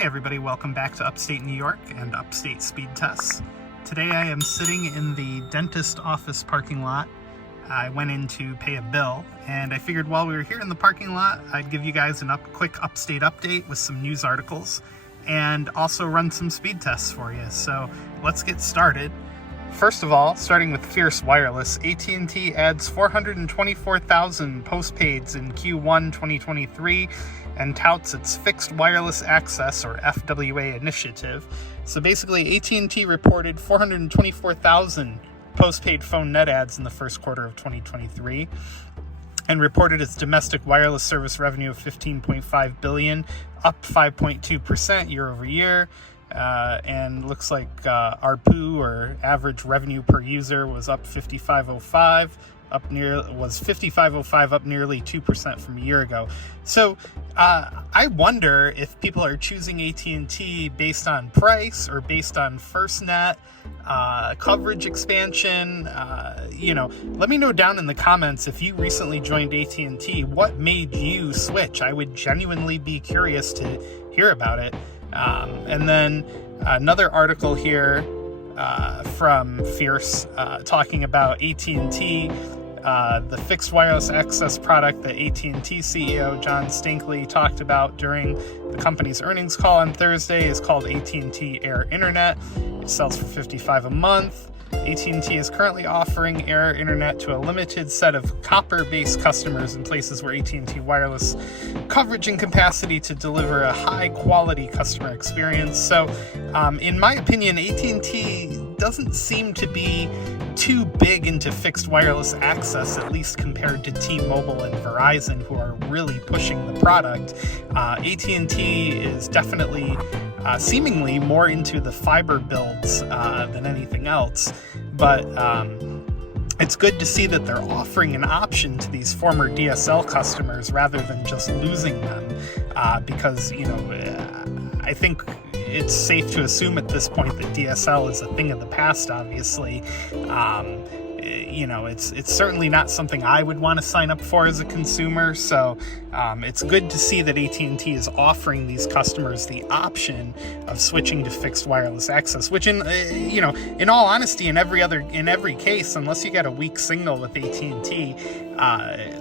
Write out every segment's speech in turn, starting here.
Hey everybody, welcome back to Upstate New York and Upstate Speedtests. Today I am sitting in the dentist office parking lot. I went in to pay a bill, and I figured while we were here in the parking lot, I'd give you guys a quick Upstate update with some news articles, and also run some speed tests for you. So let's get started. First of all, starting with Fierce Wireless, AT&T adds 424,000 postpaids in Q1 2023 and touts its Fixed Wireless Access, or FWA, initiative. So basically, AT&T reported 424,000 postpaid phone net adds in the first quarter of 2023 and reported its domestic wireless service revenue of $15.5 billion, up 5.2% year over year. And looks like ARPU, or average revenue per user, was up $55.05, up nearly 2% from a year ago. So I wonder if people are choosing AT&T based on price or based on FirstNet, coverage expansion. Let me know down in the comments if you recently joined AT&T, what made you switch? I would genuinely be curious to hear about it. And then another article here from Fierce talking about AT&T, the fixed wireless access product that AT&T CEO John Stankey talked about during the company's earnings call on Thursday is called AT&T Air Internet. It sells for $55 a month. AT&T is currently offering Air Internet to a limited set of copper-based customers in places where AT&T wireless coverage and capacity to deliver a high-quality customer experience. So, in my opinion, AT&T doesn't seem to be too big into fixed wireless access, at least compared to T-Mobile and Verizon, who are really pushing the product. AT&T is definitely seemingly more into the fiber builds than anything else, but it's good to see that they're offering an option to these former DSL customers rather than just losing them, because I think it's safe to assume at this point that DSL is a thing of the past, obviously. It's certainly not something I would want to sign up for as a consumer, so it's good to see that AT&T is offering these customers the option of switching to fixed wireless access, which in all honesty, in every case, unless you get a weak signal with AT&T,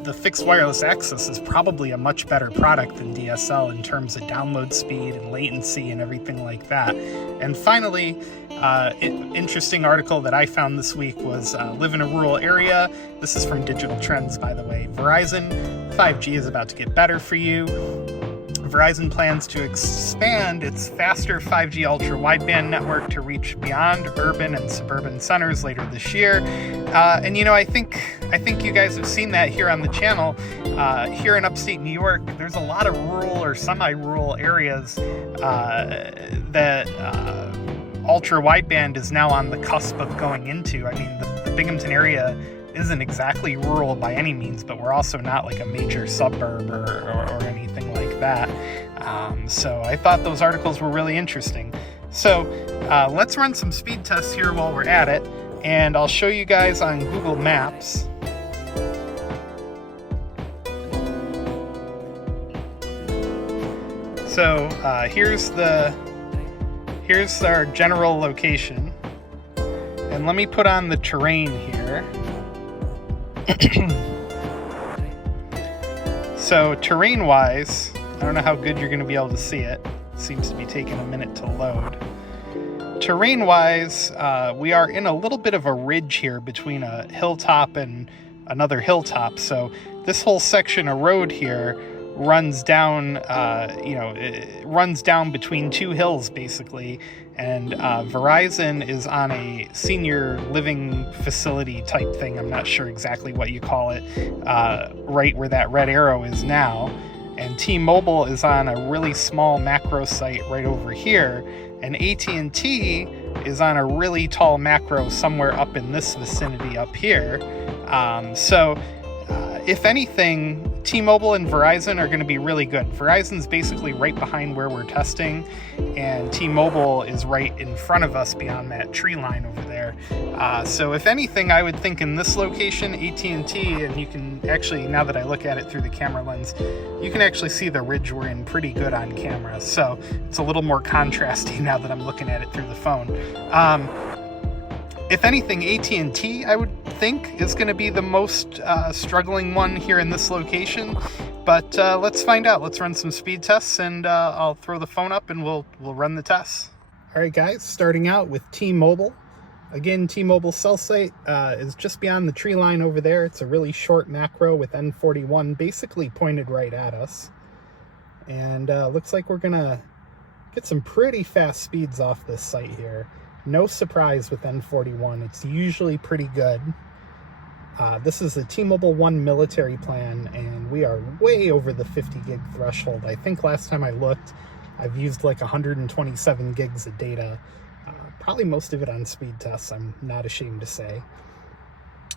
the fixed wireless access is probably a much better product than DSL in terms of download speed and latency and everything like that. And finally, interesting article that I found this week was live in a rural area. This is from Digital Trends, by the way. Verizon 5G is about to get better for you. Verizon plans to expand its faster 5G ultra-wideband network to reach beyond urban and suburban centers later this year. I think you guys have seen that here on the channel. Here in upstate New York, there's a lot of rural or semi-rural areas that ultra-wideband is now on the cusp of going into. I mean, the Binghamton area isn't exactly rural by any means, but we're also not like a major suburb or anything like that. So I thought those articles were really interesting. So let's run some speed tests here while we're at it, and I'll show you guys on Google Maps. So here's our general location, and let me put on the terrain here. So terrain-wise, I don't know how good you're going to be able to see it. It seems to be taking a minute to load. Terrain-wise, we are in a little bit of a ridge here between a hilltop and another hilltop. So this whole section of road here runs down, it runs down between two hills, basically. And Verizon is on a senior living facility type thing. I'm not sure exactly what you call it, right where that red arrow is now. And T-Mobile is on a really small macro site right over here. And AT&T is on a really tall macro somewhere up in this vicinity up here. So if anything, T-Mobile and Verizon are going to be really good. Verizon's basically right behind where we're testing, and T-Mobile is right in front of us beyond that tree line over there. So if anything, I would think in this location, AT&T, and you can actually, now that I look at it through the camera lens, you can actually see the ridge we're in pretty good on camera. So it's a little more contrasty now that I'm looking at it through the phone. If anything, AT&T, I would think, is going to be the most struggling one here in this location. But let's find out. Let's run some speed tests, and I'll throw the phone up and we'll run the tests. All right, guys, starting out with T-Mobile. Again, T-Mobile cell site is just beyond the tree line over there. It's a really short macro with N41 basically pointed right at us. And looks like we're going to get some pretty fast speeds off this site here. No surprise with N41. It's usually pretty good. This is the T-Mobile 1 military plan, and we are way over the 50 gig threshold. I think last time I looked, I've used like 127 gigs of data. Probably most of it on speed tests, I'm not ashamed to say.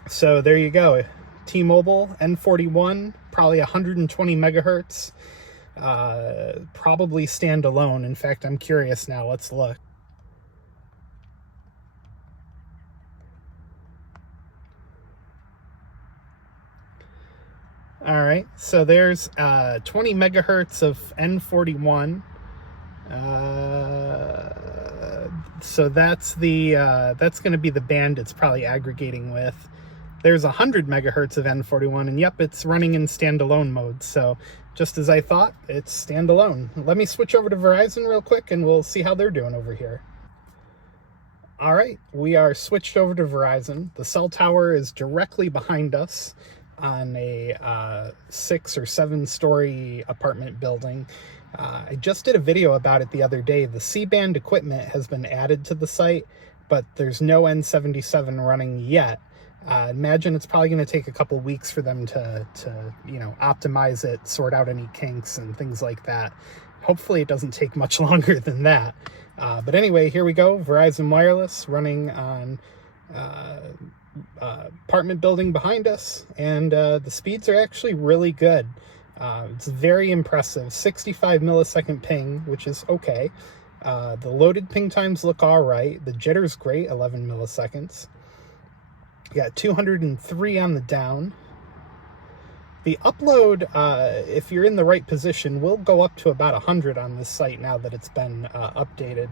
So there you go. T-Mobile, N41, probably 120 megahertz. Probably standalone. In fact, I'm curious now. Let's look. All right, so there's 20 megahertz of N41. So that's going to be the band it's probably aggregating with. There's 100 megahertz of N41, and yep, it's running in standalone mode. So just as I thought, it's standalone. Let me switch over to Verizon real quick, and we'll see how they're doing over here. All right, we are switched over to Verizon. The cell tower is directly behind us on a 6 or 7 story apartment building. I just did a video about it the other day. The C-band equipment has been added to the site, but there's no N77 running yet. Imagine it's probably going to take a couple weeks for them to optimize it, sort out any kinks and things like that. Hopefully it doesn't take much longer than that. But anyway, here we go. Verizon Wireless running on apartment building behind us, and the speeds are actually really good. It's very impressive. 65 millisecond ping, which is okay. The loaded ping times look all right. The jitter's great, 11 milliseconds. You got 203 on the down. The upload, if you're in the right position, will go up to about 100 on this site now that it's been updated.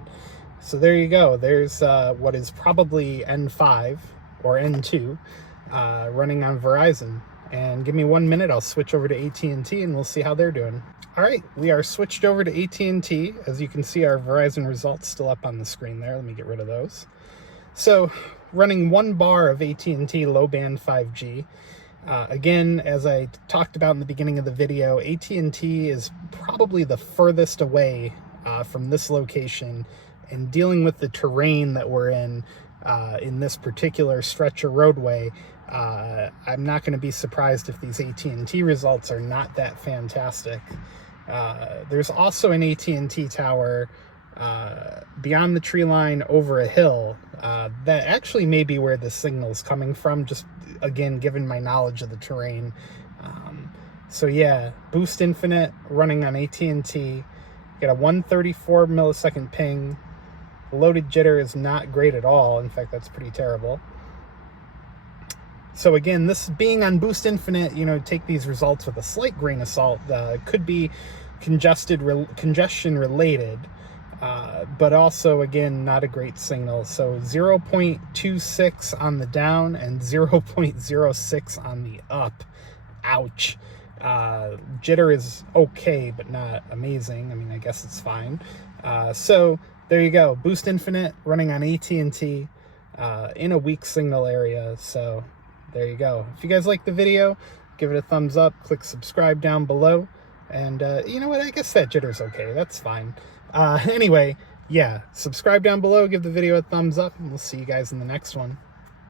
So there you go. There's what is probably N5 or N2 running on Verizon. And give me 1 minute, I'll switch over to AT&T and we'll see how they're doing. All right, we are switched over to AT&T. As you can see, our Verizon results still up on the screen there. Let me get rid of those. So running 1 bar of AT&T low band 5G. Again, as I talked about in the beginning of the video, AT&T is probably the furthest away from this location, and dealing with the terrain that we're in this particular stretch of roadway, I'm not going to be surprised if these AT&T results are not that fantastic. There's also an AT&T tower beyond the tree line over a hill that actually may be where the signal's coming from, just again given my knowledge of the terrain. So yeah, Boost Infinite running on AT&T. Got a 134 millisecond ping. Loaded jitter is not great at all. In fact, that's pretty terrible. So again, this being on Boost Infinite, take these results with a slight grain of salt. Could be congestion related, but also, again, not a great signal. So 0.26 on the down and 0.06 on the up. Ouch. Jitter is okay, but not amazing. I mean, I guess it's fine. So there you go. Boost Infinite running on AT&T in a weak signal area. So there you go. If you guys like the video, give it a thumbs up, click subscribe down below. And you know what? I guess that jitter's okay. That's fine. Anyway, yeah, subscribe down below, give the video a thumbs up, and we'll see you guys in the next one.